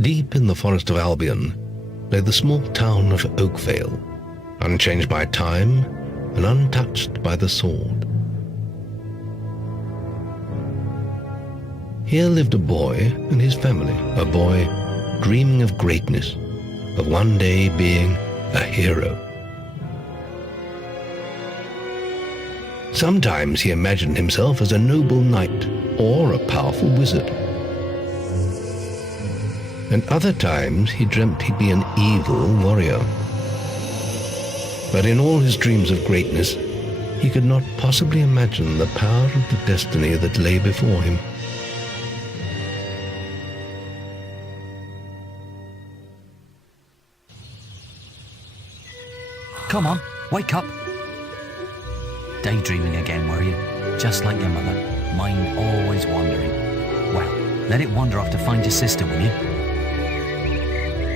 Deep in the forest of Albion lay the small town of Oakvale, unchanged by time and untouched by the sword. Here lived a boy and his family, a boy dreaming of greatness, of one day being a hero. Sometimes he imagined himself as a noble knight or a powerful wizard. And other times he dreamt he'd be an evil warrior. But in all his dreams of greatness, he could not possibly imagine the power of the destiny that lay before him. Come on, wake up. Daydreaming again, were you? Just like your mother, mind always wandering. Well, let it wander off to find your sister, will you?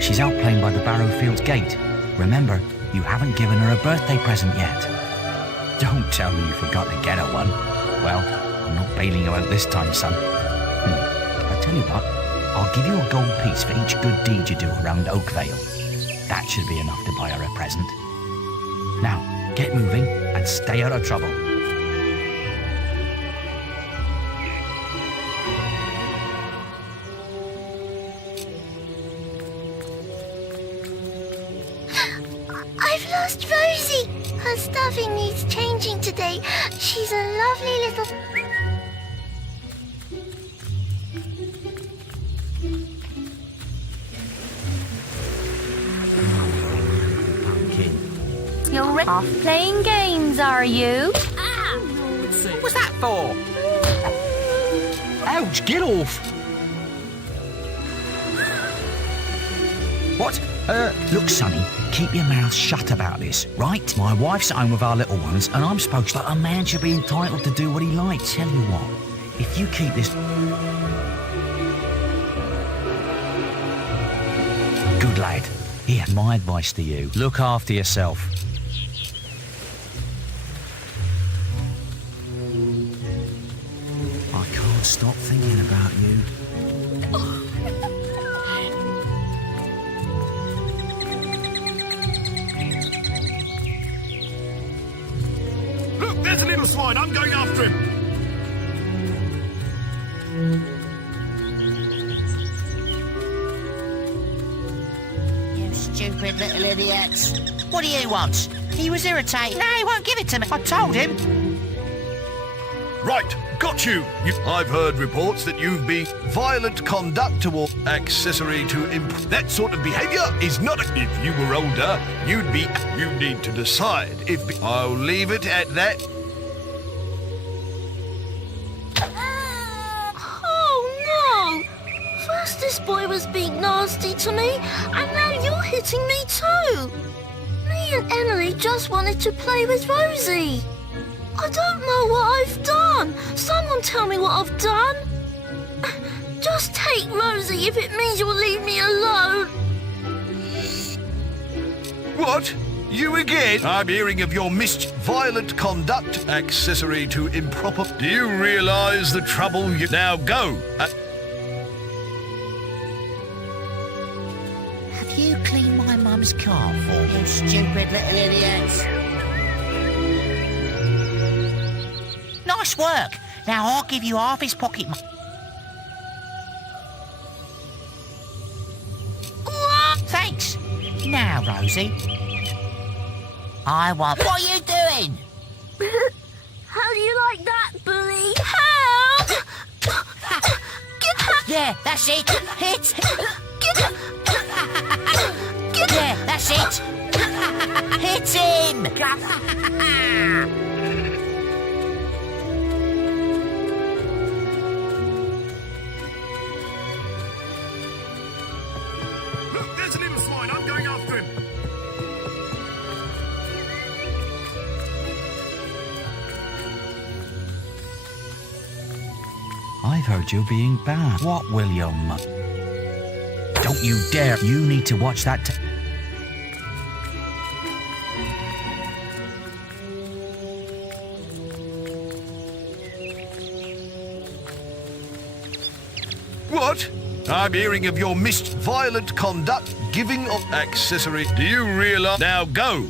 She's out playing by the Barrowfields gate. Remember, you haven't given her a birthday present yet. Don't tell me you forgot to get her one. Well, I'm not bailing you out this time, son. I'll tell you what, I'll give you a gold piece for each good deed you do around Oakvale. That should be enough to buy her a present. Now, get moving and stay out of trouble. I've lost Rosie. Her stuffing needs changing today. She's a lovely little... You're off playing games, are you? Ah! What was that for? Ouch, get off! What? Look, Sonny, keep your mouth shut about this, right? My wife's at home with our little ones, and I'm supposed to... But a man should be entitled to do what he likes. Tell you what, if you keep this... Good lad. Here, my advice to you. Look after yourself. I can't stop thinking about you. Look, there's a little swine. I'm going after him. You stupid little idiots. What do you want? He was irritated. No, he won't give it to me. I told him. Right, got you. I've heard reports that you've been violent conduct or accessory to that sort of behaviour is not a... If you were older, you'd be... You need to decide if... I'll leave it at that. Oh, no! First this boy was being nasty to me, and now you're hitting me too. Me and Emily just wanted to play with Rosie. I don't know what I've done. Someone tell me what I've done. Just take Rosie if it means you'll leave me alone. What? You again? I'm hearing of your violent conduct, accessory to improper... Do you realise the trouble you... Now go! Have you cleaned my mum's car for me, you stupid little idiots? Nice work. Now I'll give you half his pocket money. Thanks. Now, Rosie. I want... What are you doing? How do you like that, bully? Help! Get back! Yeah, that's it. Hit. Get Yeah, that's it. Hit him. Look, there's a little swine. I'm going after him. I've heard you're being bad. What, William? Don't you dare. You need to watch that... What? I'm hearing of your violent conduct, giving of accessory. Do you realize? Now go!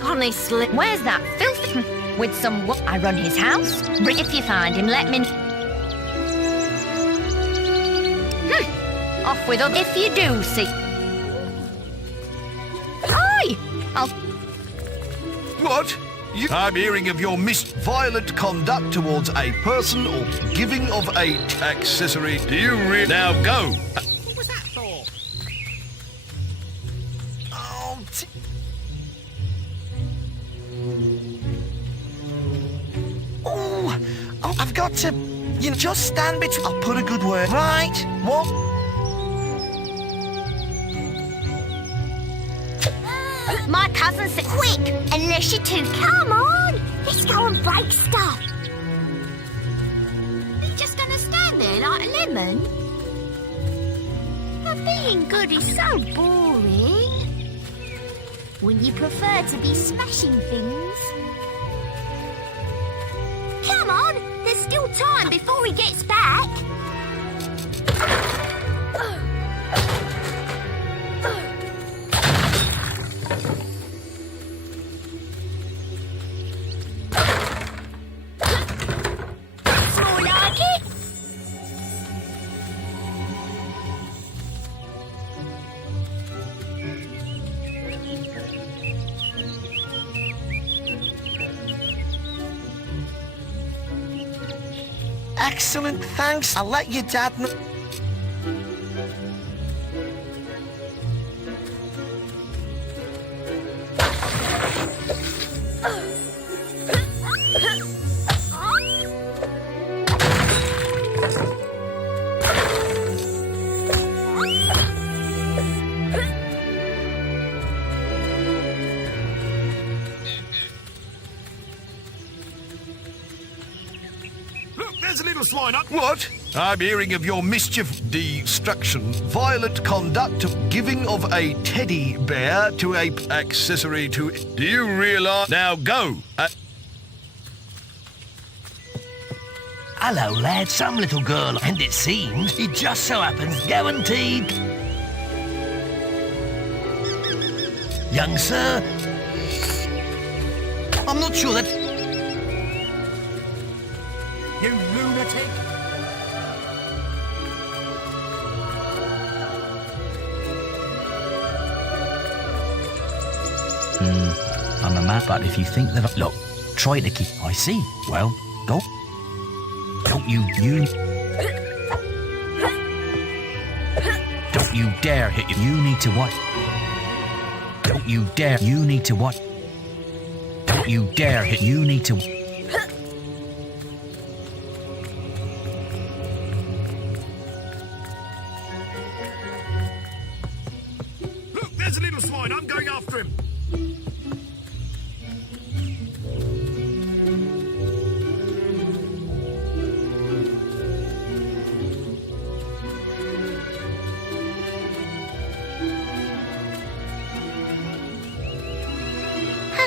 Honestly, Where's that filth? With some I run his house. If you find him, let me... Off with If you do see... Hi! What? I'm hearing of your violent conduct towards a person or giving of a accessory. Do you Now go! What was that for? Oh, oh, I've got to... You know, just stand between... I'll put a good word. Right, what? My cousin said, quick, unless you two... Come on! Let's go and break stuff. Are you just going to stand there like a lemon? But being good is so boring. Wouldn't you prefer to be smashing things? Come on! There's still time before he gets back. Excellent, thanks. I'll let your dad know. There's a little swine up. What? I'm hearing of your mischief, destruction, violent conduct, giving of a teddy bear to a accessory to... Do you realize? Now go! Hello, lad. Some little girl, and it seems it just so happens guaranteed. Young sir, I'm not sure that... You lunatic! I'm a man, but if you think that... Look, try to keep... I see. Well, go. Don't you Don't you dare hit you. You need to what? Don't you dare. You need to what? Don't you dare hit. You need to... Look, there's a little swine. I'm going after him.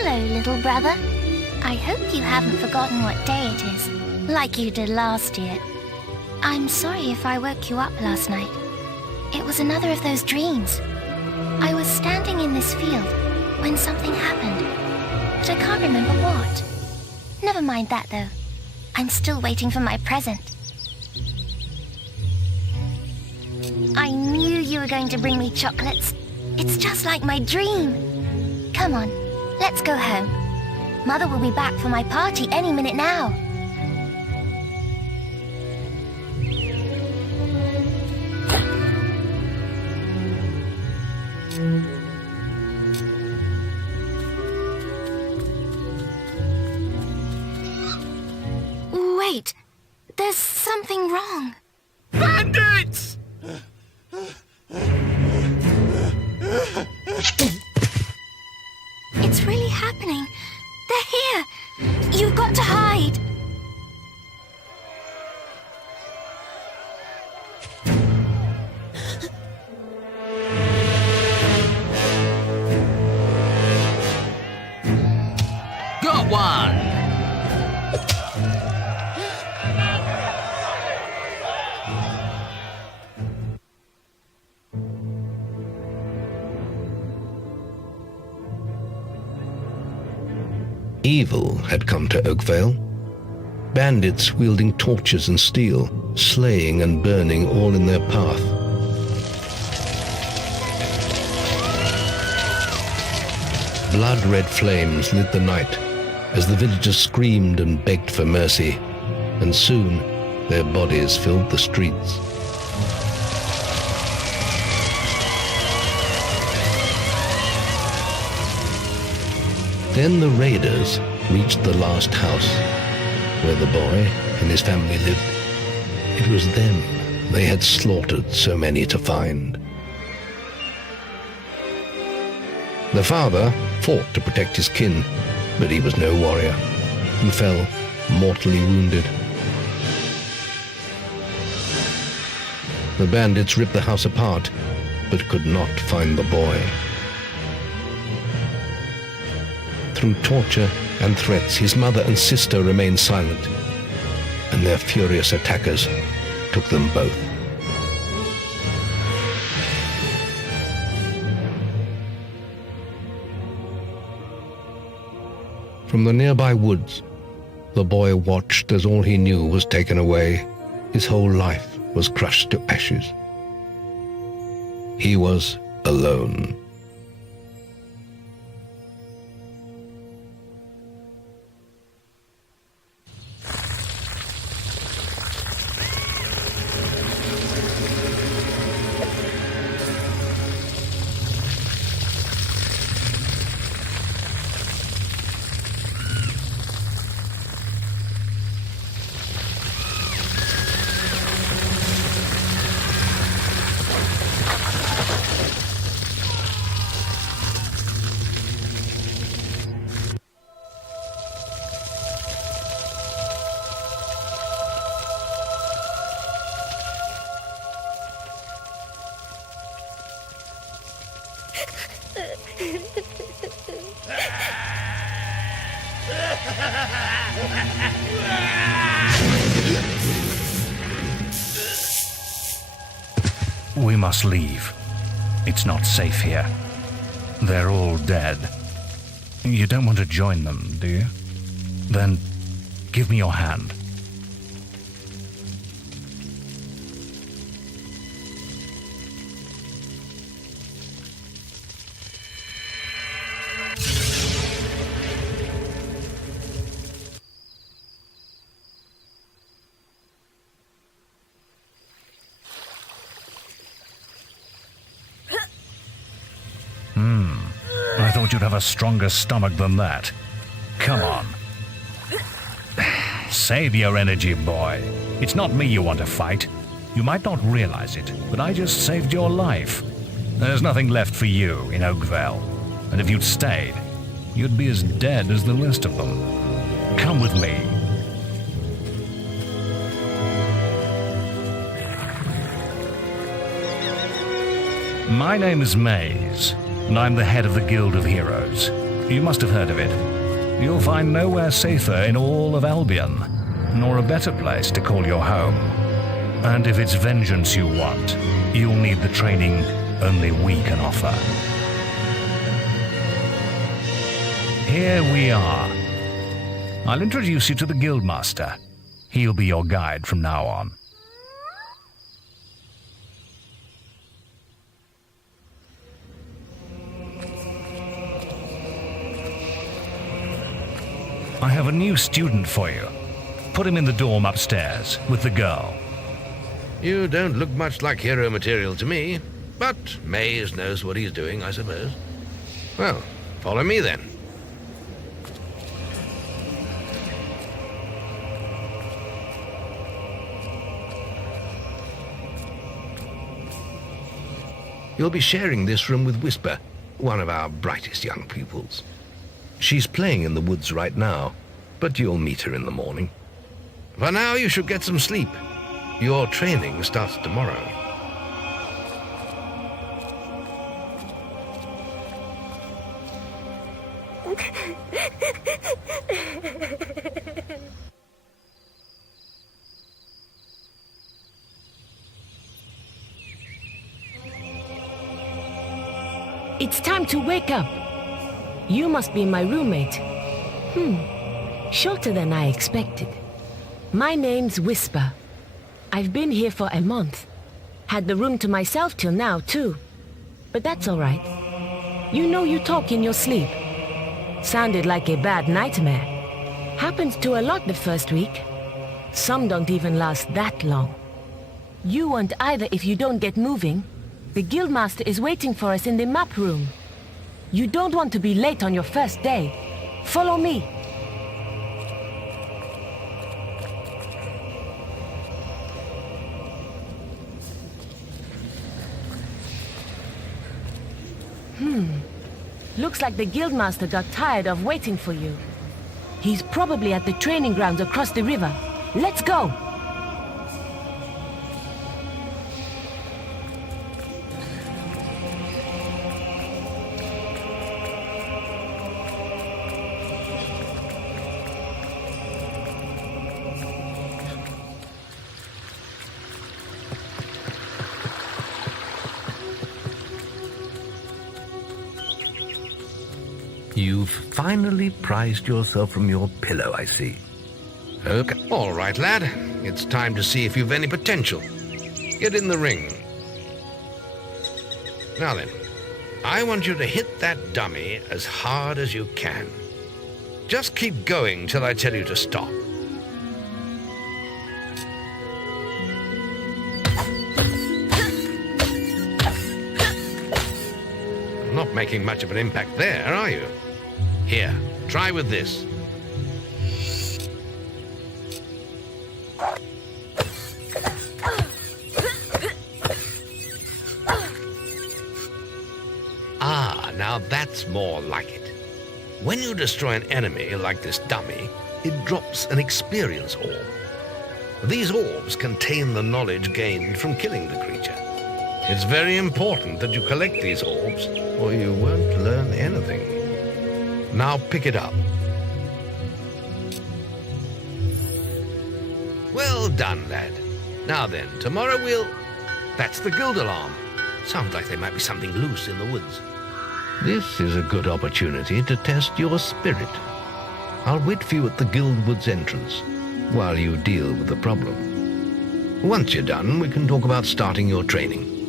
Hello, little brother. I hope you haven't forgotten what day it is, like you did last year. I'm sorry if I woke you up last night. It was another of those dreams. I was standing in this field when something happened, but I can't remember what. Never mind that, though. I'm still waiting for my present. I knew you were going to bring me chocolates. It's just like my dream. Come on. Let's go home. Mother will be back for my party any minute now. Wait, there's something wrong. Bandits! It's really happening. They're here. You've got to hide. Evil had come to Oakvale. Bandits wielding torches and steel, slaying and burning all in their path. Blood-red flames lit the night as the villagers screamed and begged for mercy, and soon their bodies filled the streets. Then the raiders reached the last house, where the boy and his family lived. It was them they had slaughtered so many to find. The father fought to protect his kin, but he was no warrior, and fell mortally wounded. The bandits ripped the house apart, but could not find the boy. Through torture and threats, his mother and sister remained silent, and their furious attackers took them both. From the nearby woods, the boy watched as all he knew was taken away. His whole life was crushed to ashes. He was alone. We must leave. It's not safe here. They're all dead. You don't want to join them, do you? Then give me your hand. I thought you'd have a stronger stomach than that. Come on. Save your energy, boy. It's not me you want to fight. You might not realize it, but I just saved your life. There's nothing left for you in Oakvale. And if you'd stayed, you'd be as dead as the rest of them. Come with me. My name is Maze, and I'm the head of the Guild of Heroes. You must have heard of it. You'll find nowhere safer in all of Albion, nor a better place to call your home. And if it's vengeance you want, you'll need the training only we can offer. Here we are. I'll introduce you to the Guildmaster. He'll be your guide from now on. I have a new student for you. Put him in the dorm upstairs with the girl. You don't look much like hero material to me, but Maze knows what he's doing, I suppose. Well, follow me then. You'll be sharing this room with Whisper, one of our brightest young pupils. She's playing in the woods right now, but you'll meet her in the morning. For now, you should get some sleep. Your training starts tomorrow. It's time to wake up. You must be my roommate. Shorter than I expected. My name's Whisper. I've been here for a month. Had the room to myself till now, too. But that's all right. You know you talk in your sleep. Sounded like a bad nightmare. Happens to a lot the first week. Some don't even last that long. You won't either if you don't get moving. The Guildmaster is waiting for us in the map room. You don't want to be late on your first day. Follow me. Looks like the Guildmaster got tired of waiting for you. He's probably at the training grounds across the river. Let's go! You've finally prized yourself from your pillow, I see. Okay. All right, lad. It's time to see if you've any potential. Get in the ring. Now then, I want you to hit that dummy as hard as you can. Just keep going till I tell you to stop. Not making much of an impact there, are you? Here, try with this. Ah, now that's more like it. When you destroy an enemy like this dummy, it drops an experience orb. These orbs contain the knowledge gained from killing the creature. It's very important that you collect these orbs, or you won't learn anything. Now pick it up. Well done, lad. Now then, tomorrow we'll... That's the guild alarm. Sounds like there might be something loose in the woods. This is a good opportunity to test your spirit. I'll wait for you at the guild woods entrance while you deal with the problem. Once you're done, we can talk about starting your training.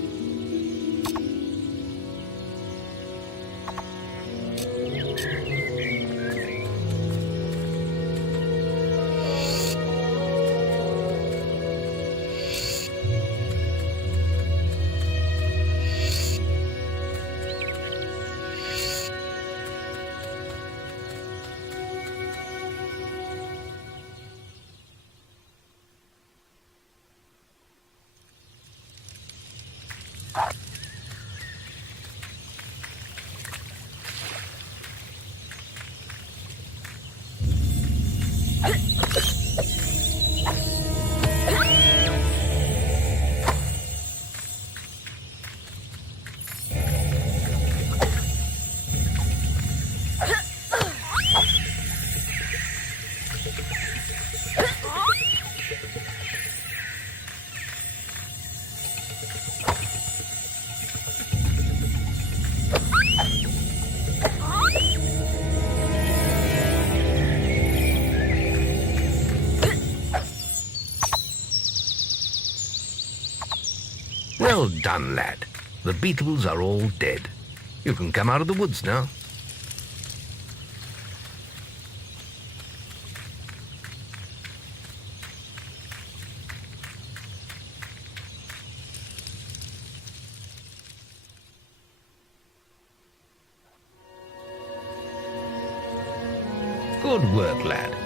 Well done, lad. The beetles are all dead. You can come out of the woods now. Good work, lad.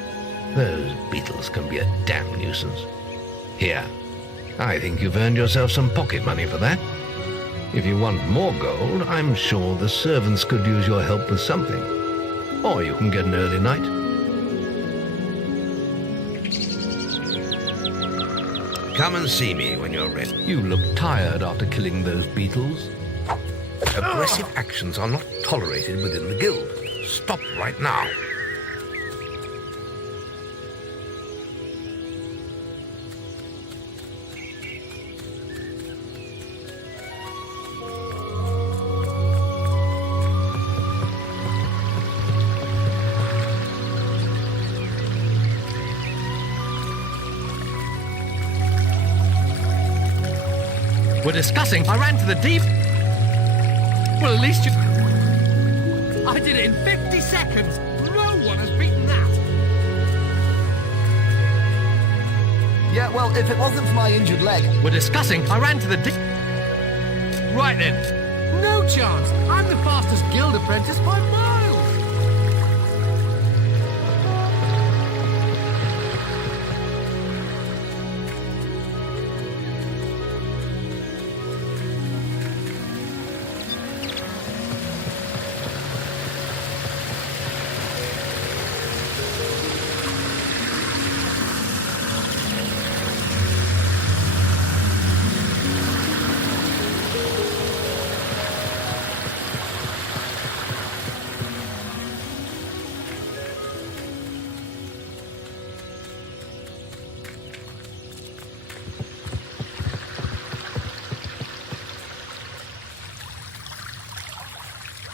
Those beetles can be a damn nuisance. Here, I think you've earned yourself some pocket money for that. If you want more gold, I'm sure the servants could use your help with something. Or you can get an early night. Come and see me when you're ready. You look tired after killing those beetles. Aggressive actions are not tolerated within the guild. Stop right now. were discussing, I ran to the deep... Well, at least you... I did it in 50 seconds! No one has beaten that! Yeah, well, if it wasn't for my injured leg... We're discussing, I ran to the deep... Right then. No chance! I'm the fastest guild apprentice by miles!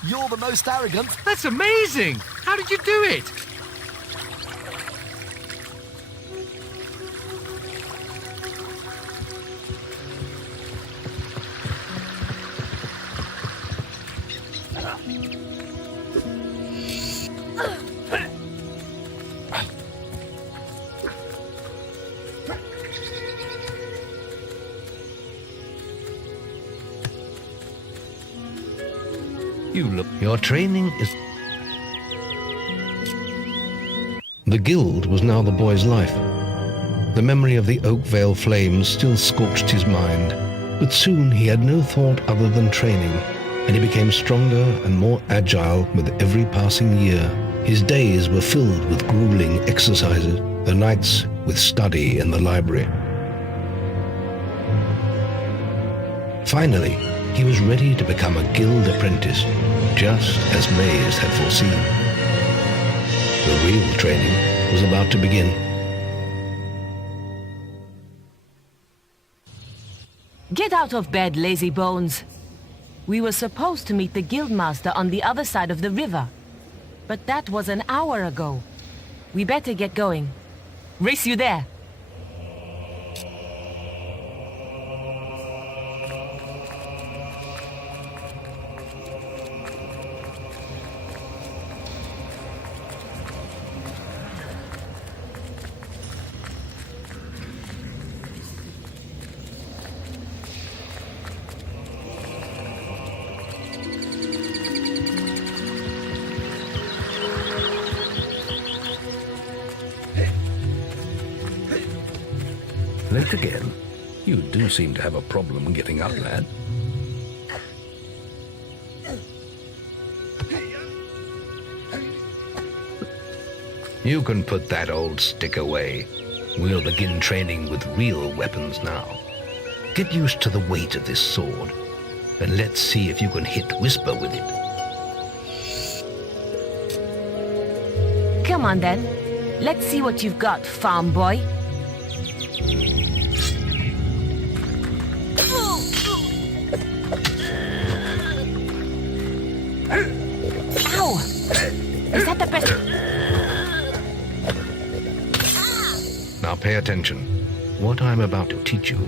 You're the most arrogant. That's amazing! How did you do it? You look... Your training is... The guild was now the boy's life. The memory of the Oakvale flames still scorched his mind, but soon he had no thought other than training, and he became stronger and more agile with every passing year. His days were filled with grueling exercises, the nights with study in the library. Finally, he was ready to become a guild apprentice, just as Maze had foreseen. The real training was about to begin. Get out of bed, lazy bones. We were supposed to meet the guildmaster on the other side of the river, but that was an hour ago. We better get going. Race you there. Late again? You do seem to have a problem getting up, lad. You can put that old stick away. We'll begin training with real weapons now. Get used to the weight of this sword, and let's see if you can hit Whisper with it. Come on then. Let's see what you've got, farm boy. Ow! Is that the best? Now pay attention. What I'm about to teach you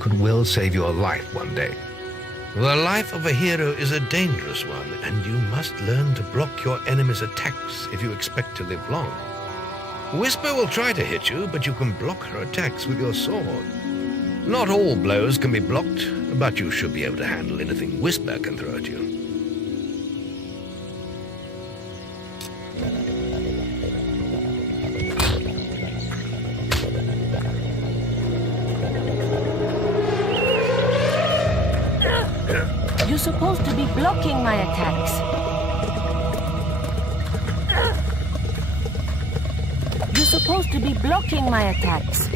could well save your life one day. The life of a hero is a dangerous one, and you must learn to block your enemy's attacks if you expect to live long. Whisper will try to hit you, but you can block her attacks with your sword. Not all blows can be blocked, but you should be able to handle anything Whisper can throw at you. You're supposed to be blocking my attacks. You're supposed to be blocking my attacks.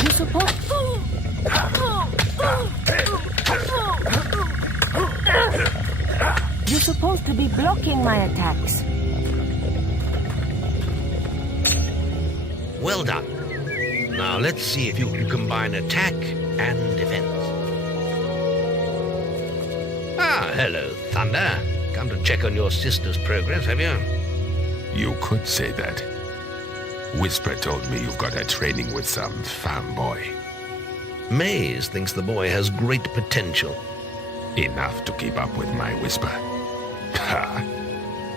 You're supposed... You're supposed to be blocking my attacks. Well done. Now let's see if you can combine attack and defense. Ah, hello, Thunder. Come to check on your sister's progress, have you? You could say that. Whisper told me you've got a training with some fanboy. Maze thinks the boy has great potential. Enough to keep up with my Whisper. Ha!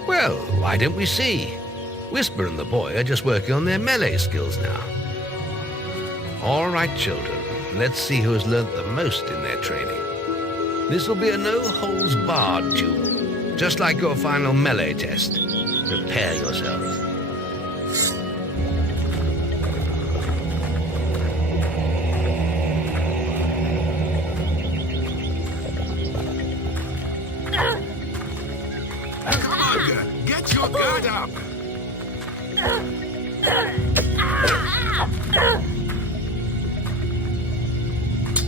Well, why don't we see? Whisper and the boy are just working on their melee skills now. All right, children, let's see who has learnt the most in their training. This will be a no-holds-barred duel, just like your final melee test. Prepare yourselves. Come on, girl. Get your guard up.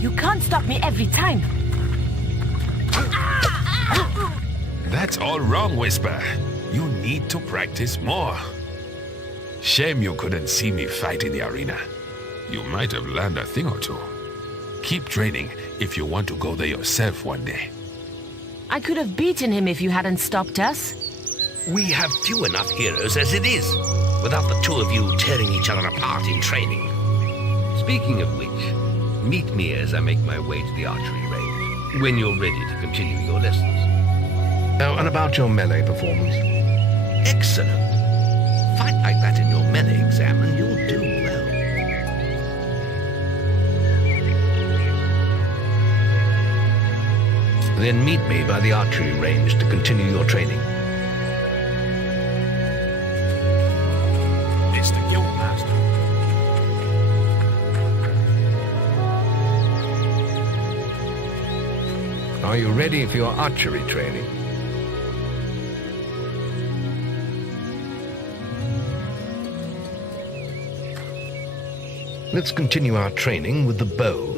You can't stop me every time. That's all wrong, Whisper. You need to practice more. Shame you couldn't see me fight in the arena. You might have learned a thing or two. Keep training if you want to go there yourself one day. I could have beaten him if you hadn't stopped us. We have few enough heroes as it is, without the two of you tearing each other apart in training. Speaking of which, meet me as I make my way to the archery range, when you're ready to continue your lessons. Oh, and about your melee performance. Excellent. Fight like that in your melee exam and you'll do well. Then meet me by the archery range to continue your training. Mr. Guildmaster. Are you ready for your archery training? Let's continue our training with the bow.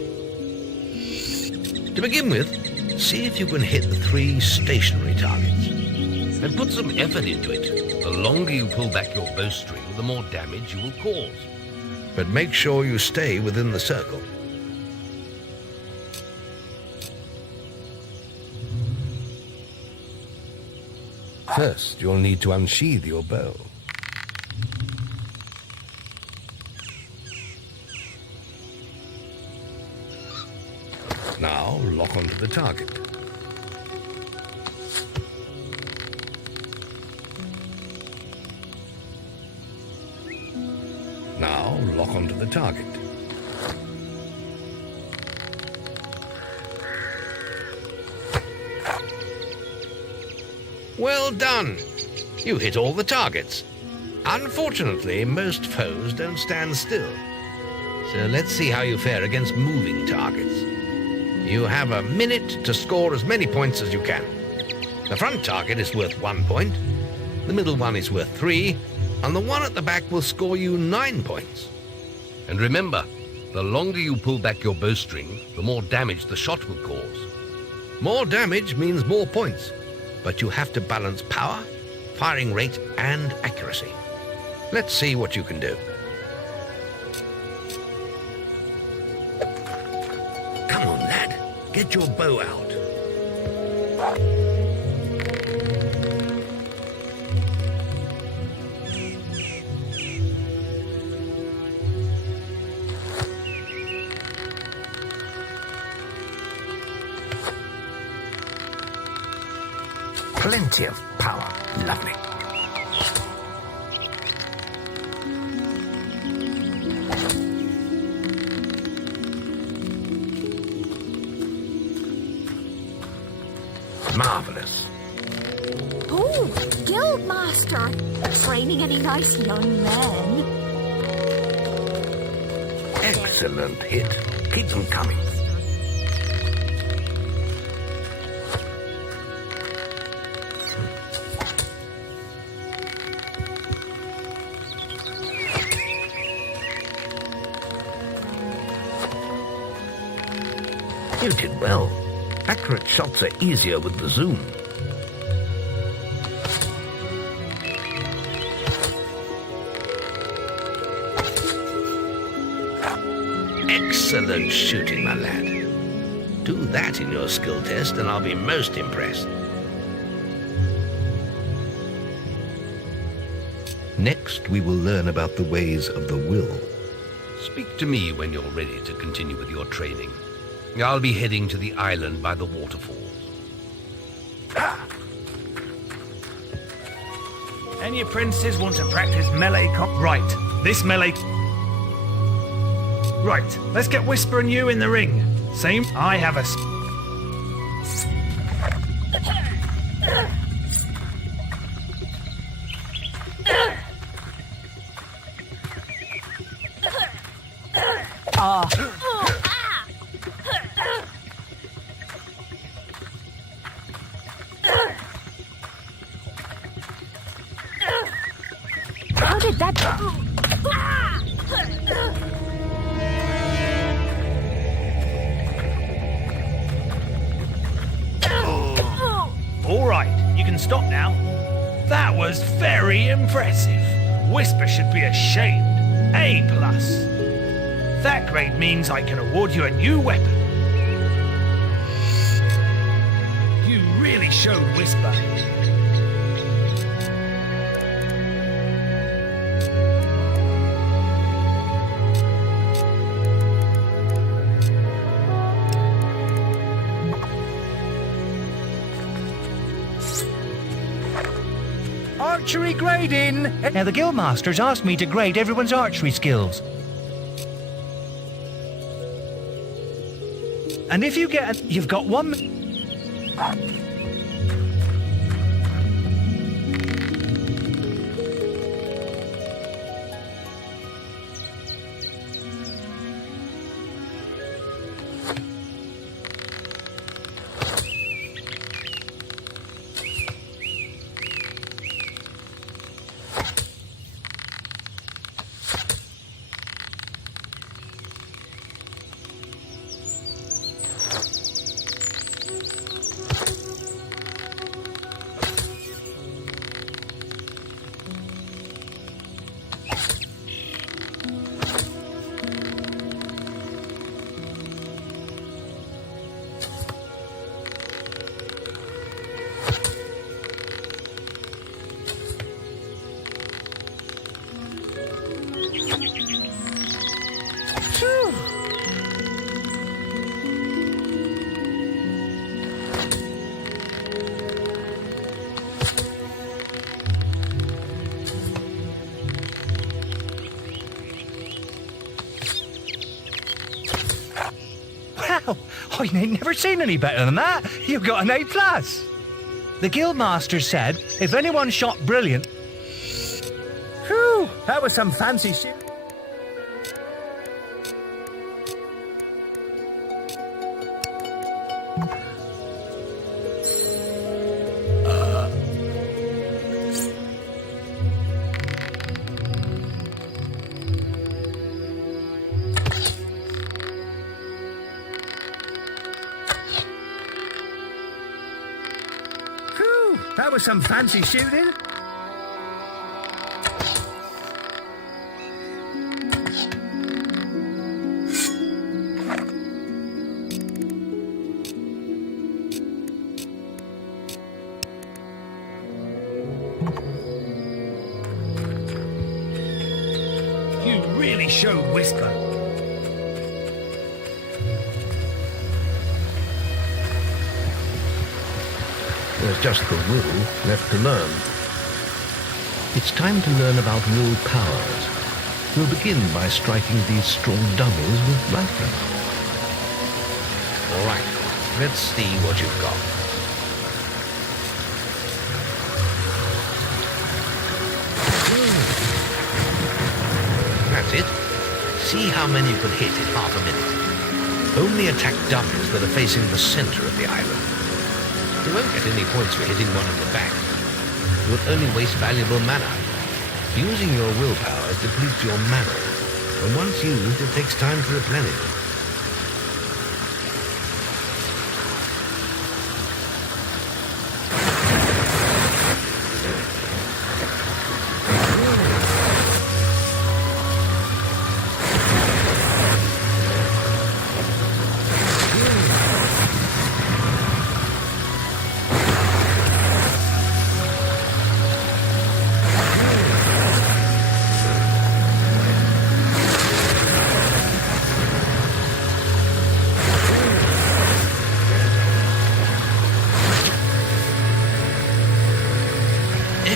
To begin with, see if you can hit the 3 stationary targets. And put some effort into it. The longer you pull back your bowstring, the more damage you will cause. But make sure you stay within the circle. First, you'll need to unsheath your bow. Now, lock onto the target. Now, lock onto the target. Well done! You hit all the targets. Unfortunately, most foes don't stand still. So let's see how you fare against moving targets. You have a minute to score as many points as you can. The front target is worth 1 point, the middle one is worth 3, and the one at the back will score you 9 points. And remember, the longer you pull back your bowstring, the more damage the shot will cause. More damage means more points, but you have to balance power, firing rate, and accuracy. Let's see what you can do. Come on, lad. Get your bow out. Plenty of power. Lovely. Marvelous. Oh, Guildmaster! Training any nice young men? Excellent hit. Keep them coming. You did well. Accurate shots are easier with the zoom. Excellent shooting, my lad. Do that in your skill test and I'll be most impressed. Next, we will learn about the ways of the will. Speak to me when you're ready to continue with your training. I'll be heading to the island by the waterfalls. Any apprentices want to practice melee Right, this melee... Right, let's get Whisper and you in the ring. Same, I have a... How did that... All right, you can stop now. That was very impressive. Whisper should be ashamed. A+. That grade means I can award you a new weapon. You really showed Whisper. Archery grading! Now, the Guildmasters asked me to grade everyone's archery skills. And if you get you've got one... Wow, I ain't never seen any better than that. You got an A+. The Guildmaster said if anyone shot brilliant... Whew, that was some fancy shit. That was some fancy shooting. You really showed Whisper. There's just the will left to learn. It's time to learn about will powers. We'll begin by striking these straw dummies with lightning. All right, let's see what you've got. That's it. See how many you can hit in half a minute. Only attack dummies that are facing the center of the island. You won't get any points for hitting one in the back. You will only waste valuable mana. Using your willpower depletes your mana, and once used, it takes time to replenish.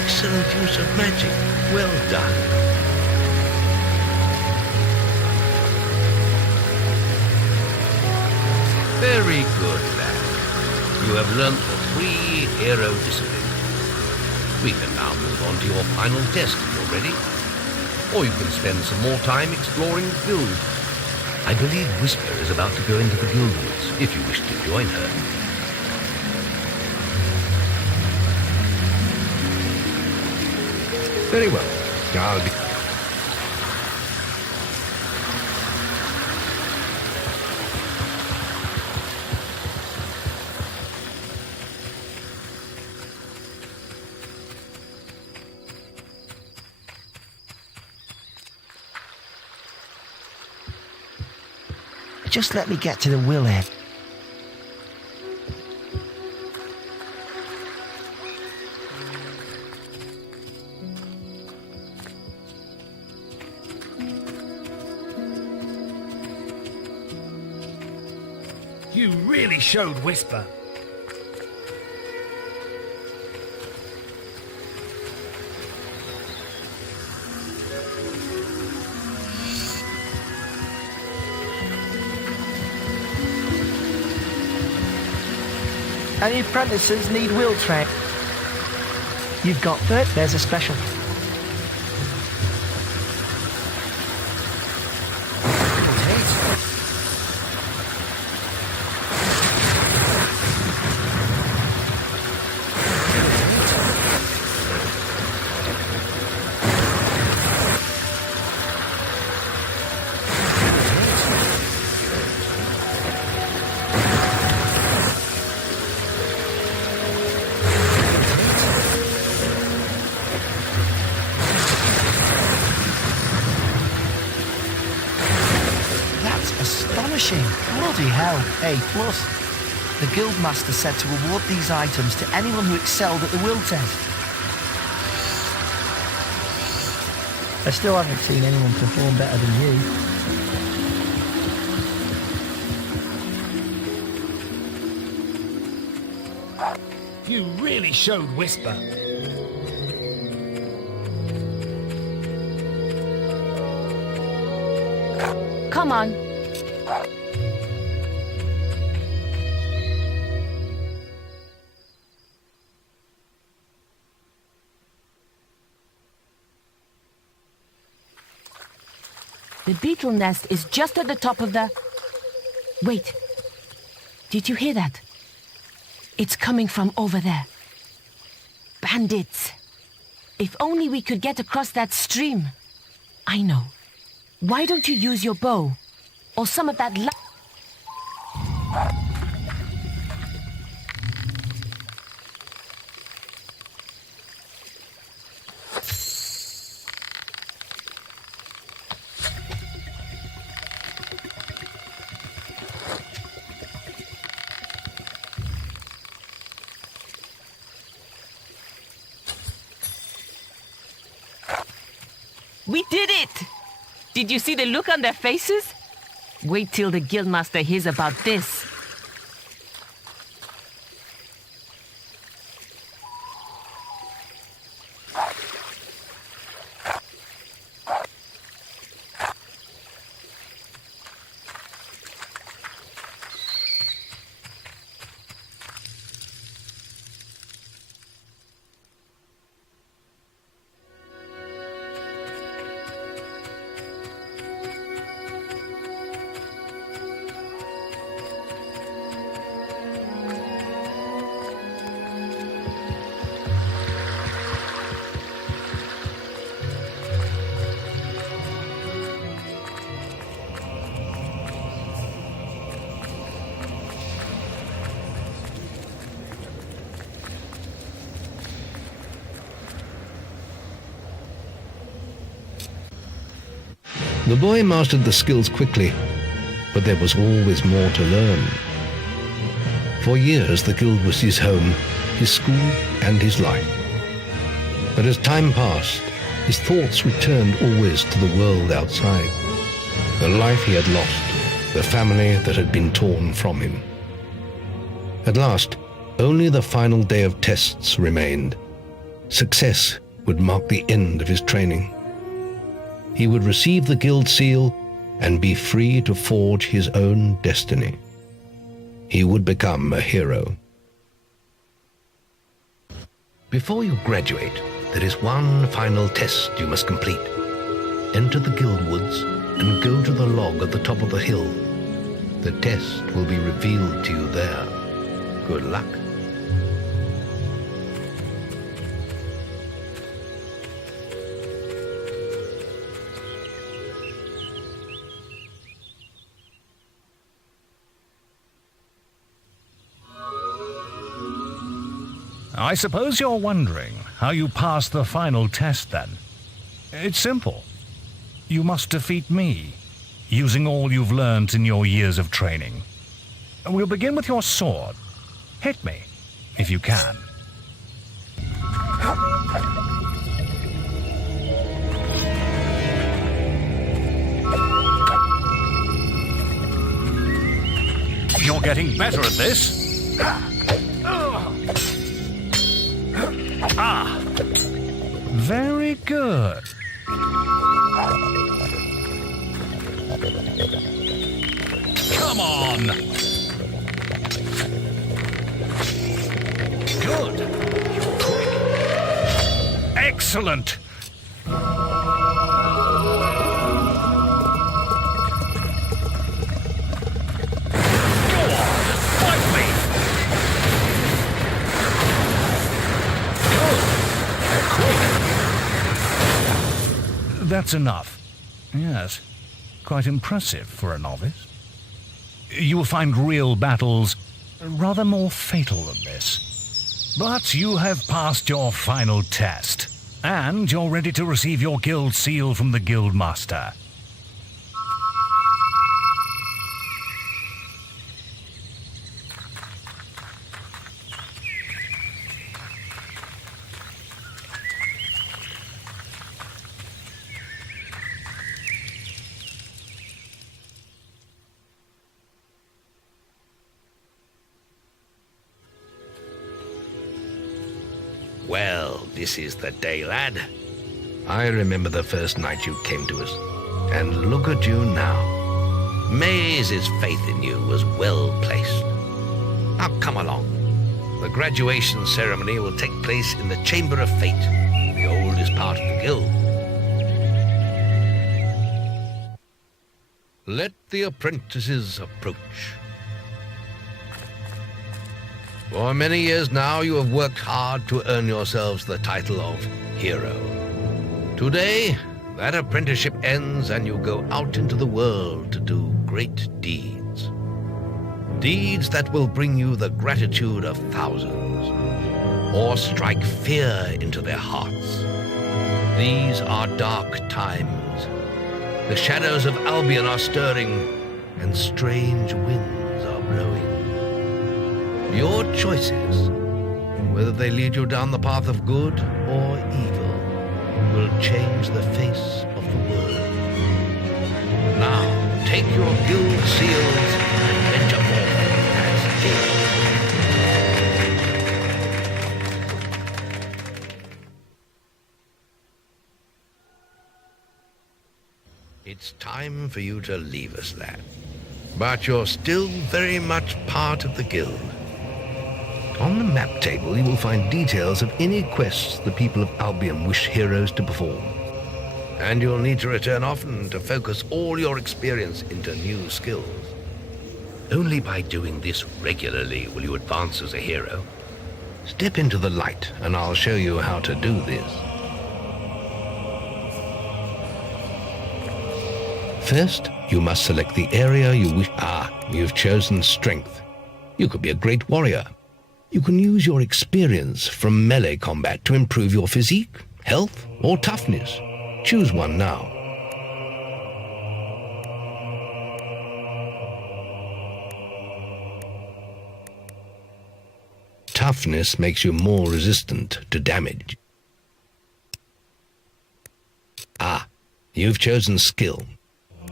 excellent use of magic. Well done. Very good, lad. You have learnt the 3 hero disciplines. We can now move on to your final test if you're ready. Or you can spend some more time exploring the guild. I believe Whisper is about to go into the guild woods, if you wish to join her. Very well. I'll be... Just let me get to the Willhead. You really showed Whisper. Any apprentices need wheel train? You've got 30. There's a special. Astonishing. Bloody hell. A+. The Guildmaster said to award these items to anyone who excelled at the will test. I still haven't seen anyone perform better than you. You really showed Whisper. Come on. The beetle nest is just at the top of the... Wait. Did you hear that? It's coming from over there. Bandits. If only we could get across that stream. I know. Why don't you use your bow? Or some of that We did it! Did you see the look on their faces? Wait till the Guildmaster hears about this. The boy mastered the skills quickly, but there was always more to learn. For years the guild was his home, his school, and his life. But as time passed, his thoughts returned always to the world outside, the life he had lost, the family that had been torn from him. At last, only the final day of tests remained, Success would mark the end of his training. He would receive the guild seal and be free to forge his own destiny. He would become a hero. Before you graduate, there is one final test you must complete. Enter the guild woods and go to the log at the top of the hill. The test will be revealed to you there. Good luck. I suppose you're wondering how you pass the final test then. It's simple. You must defeat me, using all you've learned in your years of training. We'll begin with your sword. Hit me, if you can. You're getting better at this. Ah, very good. Come on. Good. You're quick. Excellent. Go on, fight me. That's enough. Yes, quite impressive for a novice. You will find real battles rather more fatal than this. But you have passed your final test, and you're ready to receive your guild seal from the guild master. Well, this is the day, lad. I remember the first night you came to us, and look at you now. Maze's faith in you was well placed. Now come along. The graduation ceremony will take place in the Chamber of Fate, the oldest part of the guild. Let the apprentices approach. For many years now, you have worked hard to earn yourselves the title of hero. Today, that apprenticeship ends and you go out into the world to do great deeds. Deeds that will bring you the gratitude of thousands, or strike fear into their hearts. These are dark times. The shadows of Albion are stirring, and strange winds are blowing. Your choices, whether they lead you down the path of good or evil, will change the face of the world. Now, take your guild seals and venture forth as heroes. It's time for you to leave us, lad. But you're still very much part of the guild. On the map table, you will find details of any quests the people of Albion wish heroes to perform. And you'll need to return often to focus all your experience into new skills. Only by doing this regularly will you advance as a hero. Step into the light, and I'll show you how to do this. First, you must select the area you wish. You've chosen strength. You could be a great warrior. You can use your experience from melee combat to improve your physique, health, or toughness. Choose one now. Toughness makes you more resistant to damage. You've chosen skill.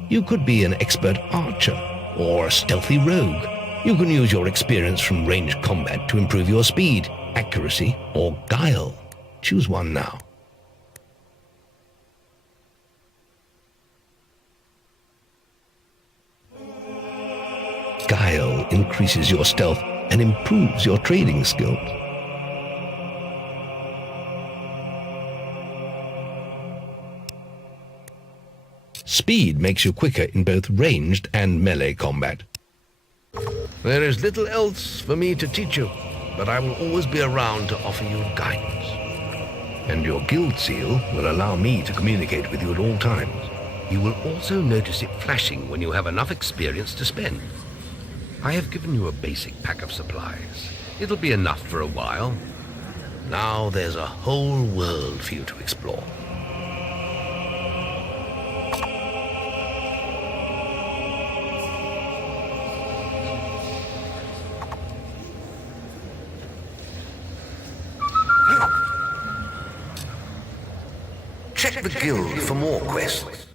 You could be an expert archer or a stealthy rogue. You can use your experience from ranged combat to improve your speed, accuracy, or guile. Choose one now. Guile increases your stealth and improves your trading skills. Speed makes you quicker in both ranged and melee combat. There is little else for me to teach you, but I will always be around to offer you guidance. And your guild seal will allow me to communicate with you at all times. You will also notice it flashing when you have enough experience to spend. I have given you a basic pack of supplies. It'll be enough for a while. Now there's a whole world for you to explore. Check the guild for more quests.